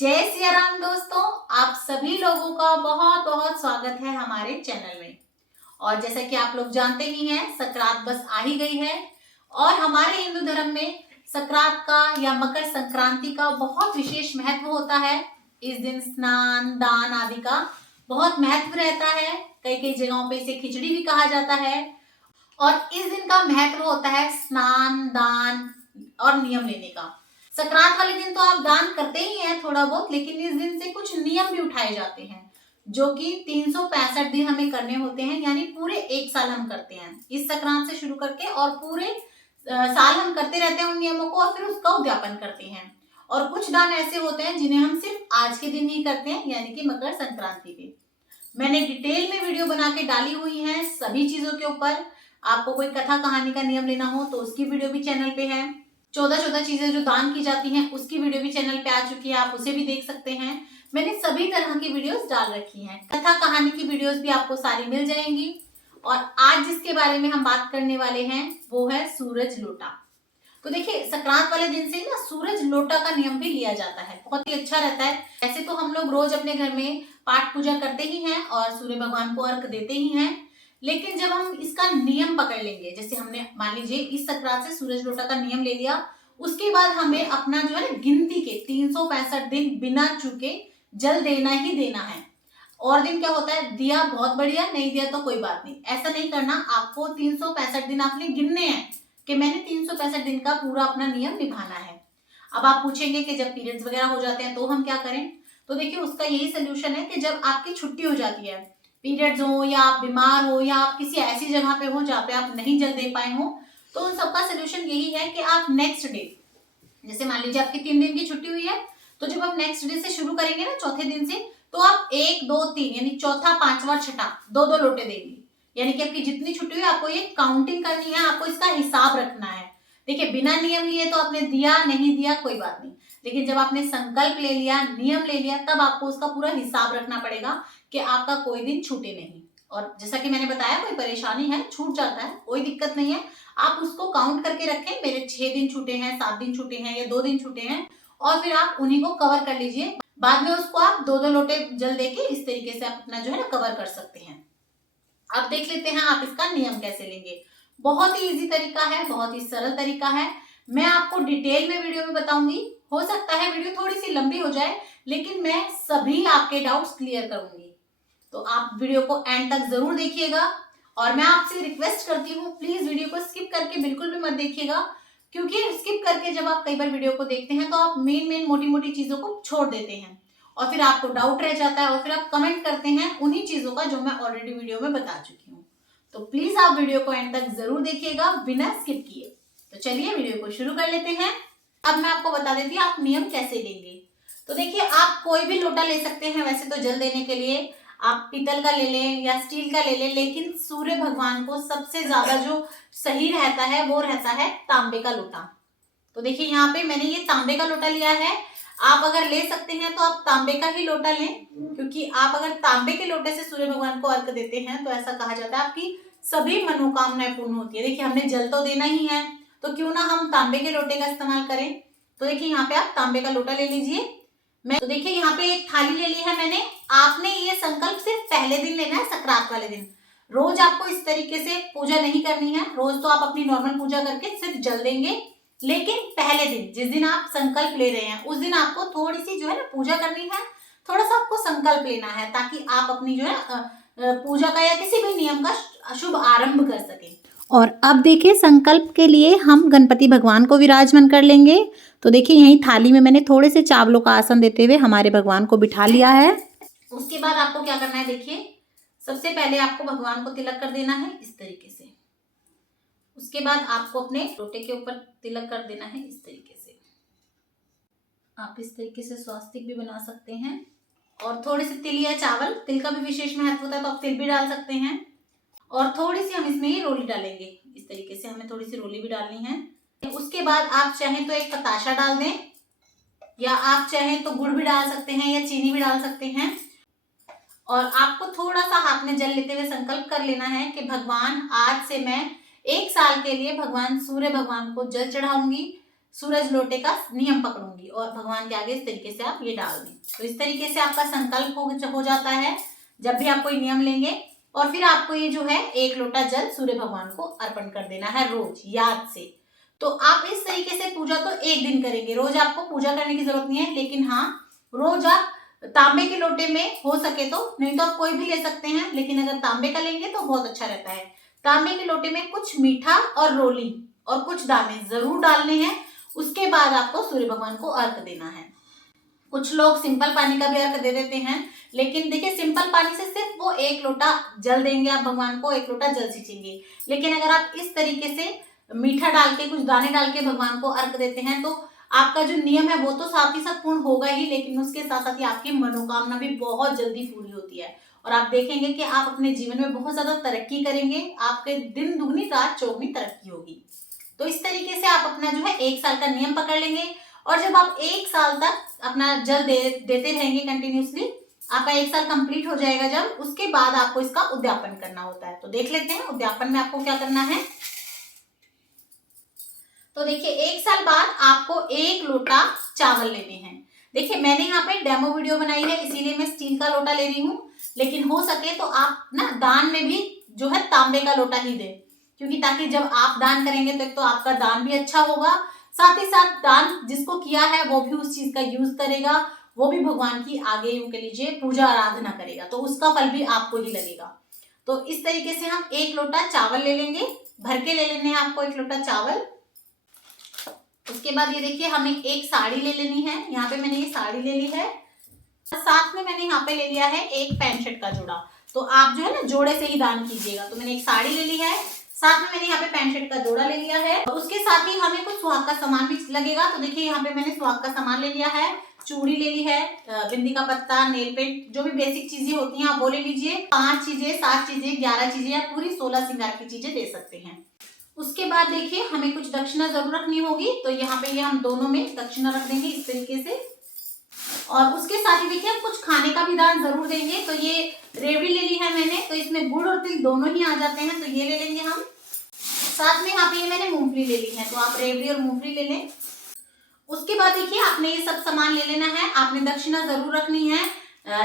जय सिया राम दोस्तों, आप सभी लोगों का बहुत बहुत स्वागत है हमारे चैनल में। और जैसा कि आप लोग जानते ही हैं, संक्रांत बस आ ही गई है और हमारे हिंदू धर्म में संक्रांत का या मकर संक्रांति का बहुत विशेष महत्व होता है। इस दिन स्नान दान आदि का बहुत महत्व रहता है। कई कई जगहों पे इसे खिचड़ी भी कहा जाता है। और इस दिन का महत्व होता है स्नान दान और नियम लेने का। संक्रांत वाले दिन तो आप दान करते ही हैं थोड़ा बहुत, लेकिन इस दिन से कुछ नियम भी उठाए जाते हैं जो कि 365 दिन हमें करने होते हैं, यानी पूरे एक साल हम करते हैं इस संक्रांत से शुरू करके, और पूरे साल हम करते रहते हैं उन नियमों को और फिर उसका उद्यापन करते हैं। और कुछ दान ऐसे होते हैं जिन्हें हम सिर्फ आज के दिन ही करते हैं, यानी कि मकर संक्रांति पे। मैंने डिटेल में वीडियो बना के डाली हुई है सभी चीजों के ऊपर। आपको कोई कथा कहानी का नियम लेना हो तो उसकी वीडियो भी चैनल पे है। 14 चीजें जो दान की जाती हैं उसकी वीडियो भी चैनल पे आ चुकी है, आप उसे भी देख सकते हैं। मैंने सभी तरह की वीडियोस डाल रखी हैं। कथा कहानी की वीडियोस भी आपको सारी मिल जाएंगी। और आज जिसके बारे में हम बात करने वाले हैं वो है सूरज लोटा। तो देखिए, संक्रांत वाले दिन से ना सूरज लोटा का नियम भी लिया जाता है, बहुत ही अच्छा रहता है। ऐसे तो हम लोग रोज अपने घर में पाठ पूजा करते ही हैं और सूर्य भगवान को अर्घ देते ही हैं, लेकिन जब हम इसका नियम पकड़ लेंगे, जैसे हमने मान लीजिए इस संक्रांत से सूरज लोटा का नियम ले लिया, उसके बाद हमें अपना जो है ना गिनती के 365 दिन बिना चूके जल देना ही देना है। और दिन क्या होता है, दिया बहुत बढ़िया, नहीं दिया तो कोई बात नहीं, ऐसा नहीं करना। आपको 365 दिन आपने गिनने हैं कि मैंने 365 दिन का पूरा अपना नियम निभाना है। अब आप पूछेंगे कि जब पीरियड्स वगैरह हो जाते हैं तो हम क्या करें। तो देखिए, उसका यही सोल्यूशन है कि जब आपकी छुट्टी हो जाती है, पीरियड्स हो या आप बीमार हो या आप किसी ऐसी जगह पे हो जहाँ पे आप नहीं जल दे पाए हो, तो उन सबका सोल्यूशन यही है कि आप नेक्स्ट डे, जैसे मान लीजिए आपकी 3 दिन की छुट्टी हुई है, तो जब आप नेक्स्ट डे से शुरू करेंगे ना, चौथे दिन से, तो आप 1 2 3 यानी चौथा पांचवा छठा 2 लोटे देंगे। यानी कि आपकी जितनी छुट्टी हुई आपको ये काउंटिंग करनी है, आपको इसका हिसाब रखना है। देखिए, बिना नियम लिए तो आपने दिया नहीं दिया कोई बात नहीं, लेकिन जब आपने संकल्प ले लिया, नियम ले लिया, तब आपको उसका पूरा हिसाब रखना पड़ेगा कि आपका कोई दिन छूटे नहीं। और जैसा कि मैंने बताया, कोई परेशानी है, छूट जाता है, कोई दिक्कत नहीं है, आप उसको काउंट करके रखें, मेरे 6 दिन छूटे हैं, 7 दिन छूटे हैं या 2 दिन छूटे हैं, और फिर आप उन्हीं को कवर कर लीजिए। बाद में उसको आप 2 लोटे जल देके इस तरीके से आप अपना जो है ना कवर कर सकते हैं। अब देख लेते हैं आप इसका नियम कैसे लेंगे। बहुत ही इजी तरीका है, बहुत ही सरल तरीका है। मैं आपको डिटेल में वीडियो में बताऊंगी। हो सकता है वीडियो थोड़ी सी लंबी हो जाए, लेकिन मैं सभी आपके डाउट्स क्लियर करूंगी, तो आप वीडियो को एंड तक जरूर देखिएगा। और मैं आपसे रिक्वेस्ट करती हूँ, प्लीज वीडियो को स्किप करके बिल्कुल भी मत देखिएगा, क्योंकि स्किप करके जब आप कई बार वीडियो को देखते हैं तो आप मेन मोटी मोटी चीजों को छोड़ देते हैं और फिर आपको डाउट रह जाता है और फिर आप कमेंट करते हैं उन्हीं चीजों का जो मैं ऑलरेडी वीडियो में बता चुकी हूँ। तो प्लीज आप वीडियो को एंड तक जरूर देखिएगा बिना स्किप किए। तो चलिए वीडियो को शुरू कर लेते हैं। अब मैं आपको बता देती हूँ आप नियम कैसे लेंगे। तो देखिए, आप कोई भी लोटा ले सकते हैं वैसे तो जल देने के लिए, आप पीतल का ले लें या स्टील का ले लें, लेकिन सूर्य भगवान को सबसे ज्यादा जो सही रहता है वो रहता है तांबे का लोटा। तो देखिए, यहाँ पे मैंने ये तांबे का लोटा लिया है। आप अगर ले सकते हैं तो आप तांबे का ही लोटा लें, क्योंकि आप अगर तांबे के लोटे से सूर्य भगवान को अर्घ देते हैं तो ऐसा कहा जाता है आपकी सभी मनोकामनाएं पूर्ण होती है। देखिए, हमने जल तो देना ही है, तो क्यों ना हम तांबे के लोटे का इस्तेमाल करें। तो देखिए, यहाँ पे आप तांबे का लोटा ले लीजिए। तो देखिए, यहाँ पे एक थाली ले ली है मैंने। आपने ये संकल्प सिर्फ पहले दिन लेना है, संक्रांत वाले दिन। रोज आपको इस तरीके से पूजा नहीं करनी है, रोज तो आप अपनी नॉर्मल पूजा करके सिर्फ जल देंगे, लेकिन पहले दिन जिस दिन आप संकल्प ले रहे हैं उस दिन आपको थोड़ी सी जो है ना पूजा करनी है, थोड़ा सा आपको संकल्प लेना है, ताकि आप अपनी जो है पूजा का या किसी भी नियम का शुभ आरंभ कर सके। और अब देखिए, संकल्प के लिए हम गणपति भगवान को विराजमान कर लेंगे। तो देखिए, यही थाली में मैंने थोड़े से चावलों का आसन देते हुए हमारे भगवान को बिठा लिया है। उसके बाद आपको क्या करना है, देखिए, सबसे पहले आपको भगवान को तिलक कर देना है इस तरीके से। उसके बाद आपको अपने लोटे के ऊपर तिलक कर देना है इस तरीके से। आप इस तरीके से स्वास्तिक भी बना सकते हैं। और थोड़ी सी तिल या चावल, तिल का भी विशेष महत्व होता है तो आप तिल भी डाल सकते हैं। और थोड़ी सी हम इसमें ये रोली डालेंगे, इस तरीके से हमें थोड़ी सी रोली भी डालनी है। उसके बाद आप चाहें तो एक बताशा डाल दें, या आप चाहें तो गुड़ भी डाल सकते हैं या चीनी भी डाल सकते हैं। और आपको थोड़ा सा हाथ में जल लेते हुए संकल्प कर लेना है कि भगवान, आज से मैं 1 साल के लिए भगवान सूर्य भगवान को जल चढ़ाऊंगी, सूरज लोटे का नियम पकड़ूंगी और भगवान के आगे इस तरीके से आप ये डाल दें। तो इस तरीके से आपका संकल्प हो जाता है जब भी आप कोई नियम लेंगे। और फिर आपको ये जो है 1 लोटा जल सूर्य भगवान को अर्पण कर देना है रोज याद से। तो आप इस तरीके से पूजा तो 1 दिन करेंगे, रोज आपको पूजा करने की जरूरत नहीं है, लेकिन हाँ रोज आप तांबे के लोटे में हो सके तो, नहीं तो आप कोई भी ले सकते हैं, लेकिन अगर तांबे का लेंगे तो बहुत अच्छा रहता है। तांबे के लोटे में कुछ मीठा और रोली और कुछ दाने जरूर डालने हैं। उसके बाद आपको सूर्य भगवान को अर्घ देना है। कुछ लोग सिंपल पानी का भी अर्घ दे देते हैं, लेकिन देखिए सिंपल पानी से सिर्फ वो 1 लोटा जल देंगे आप भगवान को, 1 लोटा जल सींचेंगे। लेकिन अगर आप इस तरीके से मीठा डाल के, कुछ दाने डाल के भगवान को अर्घ देते हैं तो आपका जो नियम है वो तो साथ ही साथ पूर्ण होगा ही, लेकिन उसके साथ साथ ही आपकी मनोकामना भी बहुत जल्दी पूरी होती है। और आप देखेंगे कि आप अपने जीवन में बहुत ज्यादा तरक्की करेंगे, आपके दिन दुगनी रात चौगुनी तरक्की होगी। तो इस तरीके से आप अपना जो है 1 साल का नियम पकड़ लेंगे। और जब आप 1 साल तक अपना जल देते रहेंगे कंटिन्यूसली, आपका 1 साल कंप्लीट हो जाएगा जब, उसके बाद आपको इसका उद्यापन करना होता है। तो देख लेते हैं उद्यापन में आपको क्या करना है। तो देखिए 1 साल बाद आपको 1 लोटा चावल लेने हैं। देखिए मैंने यहाँ पे डेमो वीडियो बनाई है, इसीलिए मैं स्टील का लोटा ले रही हूँ, लेकिन हो सके तो आप ना दान में भी जो है तांबे का लोटा ही दें, क्योंकि ताकि जब आप दान करेंगे तो एक तो आपका दान भी अच्छा होगा, साथ ही साथ दान जिसको किया है वो भी उस चीज का यूज करेगा, वो भी भगवान की आगे यूं कह लीजिए पूजा आराधना करेगा, तो उसका फल भी आपको ही लगेगा। तो इस तरीके से हम 1 लोटा चावल ले लेंगे, भर के ले लेने हैं आपको 1 लोटा चावल। उसके बाद ये देखिए हमें एक साड़ी ले लेनी है, यहाँ पे मैंने ये साड़ी ले ली है। साथ में मैंने यहाँ पे ले लिया है एक पैंट शर्ट का जोड़ा। तो आप जो है ना जोड़े से ही दान कीजिएगा। तो मैंने एक साड़ी ले ली है, साथ में मैंने यहाँ पे पैंट शर्ट का जोड़ा ले लिया है। और उसके साथ ही हमें कुछ सुहाग का सामान भी लगेगा। तो देखिए यहाँ पे मैंने सुहाग का सामान ले लिया है, चूड़ी ले ली है, बिंदी का पत्ता, नेल पेंट, जो भी बेसिक चीजें होती हैं आप वो ले लीजिए। 5 चीजें, 7 चीजें, 11 चीजें या पूरी 16 श्रृंगार की चीजें दे सकते हैं। उसके बाद देखिए हमें कुछ दक्षिणा जरूर रखनी होगी, तो यहाँ पे ये हम दोनों में दक्षिणा रख देंगे इस तरीके से। और उसके साथ ही देखिए हम कुछ खाने का भी दान जरूर देंगे। तो ये रेवड़ी ले ली है मैंने, तो इसमें गुड़ और तिल दोनों ही आ जाते हैं, तो ये ले लेंगे हम। साथ में यहाँ पे ये मैंने मूंगफली ले ली है, तो आप रेवड़ी और मूंगफली ले लें। उसके बाद देखिए आपने ये सब सामान ले लेना है। आपने दक्षिणा जरूर रखनी है,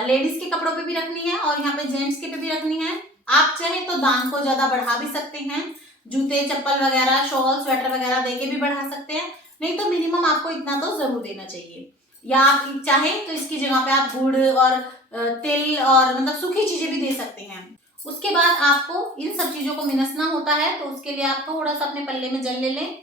लेडीज के कपड़ों पे भी रखनी है और यहाँ पे जेंट्स के पे भी रखनी है। आप चाहे तो दान को ज्यादा बढ़ा भी सकते हैं, जूते चप्पल वगैरह, शॉल स्वेटर वगैरह देके भी बढ़ा सकते हैं, नहीं तो मिनिमम आपको इतना तो जरूर देना चाहिए। या आप चाहें तो इसकी जगह पे आप गुड़ और तिल और मतलब सूखी चीजें भी दे सकते हैं। उसके बाद आपको इन सब चीजों को मिनसना होता है, तो उसके लिए आप थोड़ा सा अपने पल्ले में जल ले लें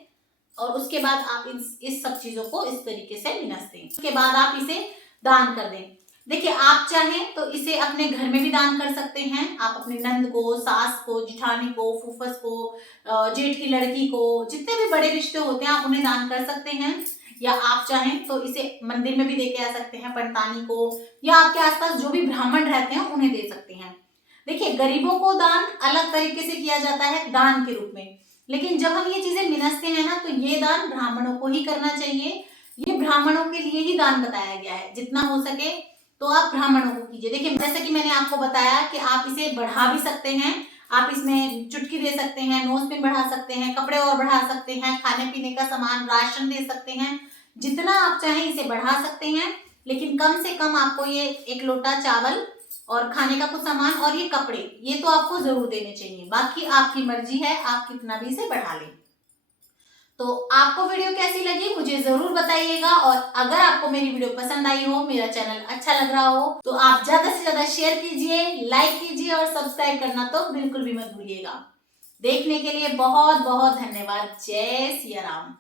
और उसके बाद आप इस सब चीजों को इस तरीके से मिनस दें। उसके बाद आप इसे दान कर दें। देखिए आप चाहें तो इसे अपने घर में भी दान कर सकते हैं। आप अपनी नंद को, सास को, जिठानी को, फूफस को, जेठ की लड़की को, जितने भी बड़े रिश्ते होते हैं आप उन्हें दान कर सकते हैं। या आप चाहें तो इसे मंदिर में भी देके आ सकते हैं, पंडितानी को, या आपके आसपास जो भी ब्राह्मण रहते हैं उन्हें दे सकते हैं। देखिए गरीबों को दान अलग तरीके से किया जाता है दान के रूप में, लेकिन जब हम ये चीजें मिनसते हैं ना, तो ये दान ब्राह्मणों को ही करना चाहिए। ये ब्राह्मणों के लिए ही दान बताया गया है, जितना हो सके तो आप ब्राह्मणों को कीजिए। देखिए जैसे कि मैंने आपको बताया कि आप इसे बढ़ा भी सकते हैं, आप इसमें चुटकी दे सकते हैं, नोज पिन बढ़ा सकते हैं, कपड़े और बढ़ा सकते हैं, खाने पीने का सामान, राशन दे सकते हैं, जितना आप चाहें इसे बढ़ा सकते हैं। लेकिन कम से कम आपको ये 1 लोटा चावल और खाने का कुछ सामान और ये कपड़े, ये तो आपको जरूर देने चाहिए। बाकी आपकी मर्जी है, आप कितना भी इसे बढ़ा लें। तो आपको वीडियो कैसी लगी मुझे जरूर बताइएगा, और अगर आपको मेरी वीडियो पसंद आई हो, मेरा चैनल अच्छा लग रहा हो, तो आप ज्यादा से ज्यादा शेयर कीजिए, लाइक कीजिए और सब्सक्राइब करना तो बिल्कुल भी मत भूलिएगा। देखने के लिए बहुत बहुत धन्यवाद। जय सिया राम।